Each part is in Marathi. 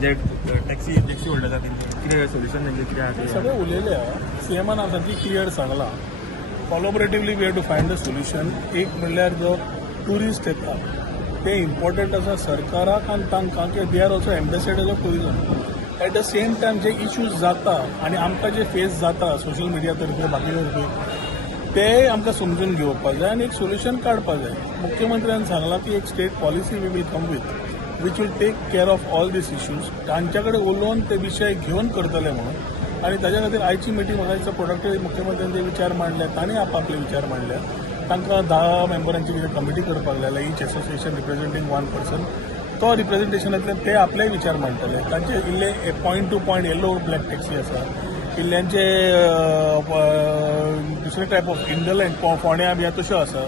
जे टॅक्सी होल्डर आसा कितें सोल्युशन तेंचें कितें आसा सगळे उलयले सीएमान आसा ती क्लियर सांगला collaboratively we have to find a solution. एक म्हणल्यार जो ट्युरिस्ट येता ते इम्पॉर्टंट आसा सरकाराक आनी तांकां की they are also ambassadors of tourism. Eight the same time जे इश्यूज जाता आनी आमकां जे फेस जाता सोशल मिडिया तर्फे बाकी तर्फे ते आमकां समजून घेवपाक जाय आनी एक सोल्युशन काडपाक जाय. मुख्यमंत्र्यान सांगलां की एक state policy we will come with which will take care of all these issues. तांच्या कडेन उलोवन ते विशय घेवन करतले म्हणून आनी ताच्या खातीर आयची मिटींग म्हाका दिसता प्रोडक्टीव मुख्यमंत्र्यान जे विचार मांडले तांणी आपले विचार मांडले. तांकां 10 मेंबरांची कितें कमिटी करपाक लायला ईच एसोसिएशन रिप्रेझेंटींग 1 पर्सन. तो रिप्रेझेंटेशनांतल्यान ते आपले विचार मांडटले. तांचे इल्ले point to point yellow black taxi आसा इल्ल्यांचे दुसरे टायप ऑफ हिंदलँड फोंड्या बी तश्यो आसा.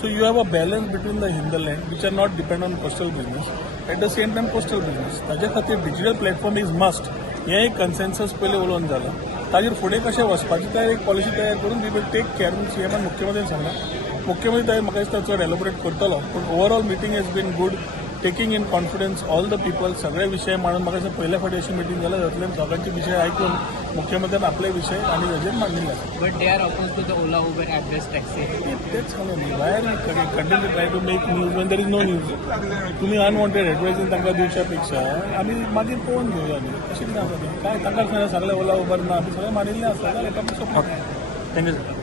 So you have a balance between the hinterland which are not depend on coastal business at the same time coastal business. ताच्या खातीर डिजिटल प्लॅटफॉर्म इज मस्ट. हें एक कन्सेन्सस पयलीं उलोवन जालां. ताजेर फुडें कशें वचपाची तयार एक पॉलिसी तयार करून वी वील टेक केअर म्हणून सीएमान मुख्यमंत्र्यान सांगलां. मुख्यमंत्री ताजेर म्हाका दिसता चड एलोबरेट करतलो पूण overall meeting has been good. Taking in confidence all the people सगळे विशय मांडून म्हाका दिसता पयल्या फावटी अशी मिटींग जाल्या जातल्यान सगळ्यांचे विशय आयकून मुख्यमंत्र्यान आपले विशय आनी हेजेर मांडिल्ले आसा. But they are opposed to the Ola Uber app-based taxi. तेच सांगलें न्ही we are continue try to make news when there is no news. तुमी अनवॉन्टेड एडवर्टायझींग तांकां दिवच्या पेक्षा आमी मागीर पळोवन घेवया न्ही अशें कितें आसा तें काय तांकां सांगलें ओला उबर ना आमी सगळें मानिल्लें आसा जाल्यार एका थँक्यू सर.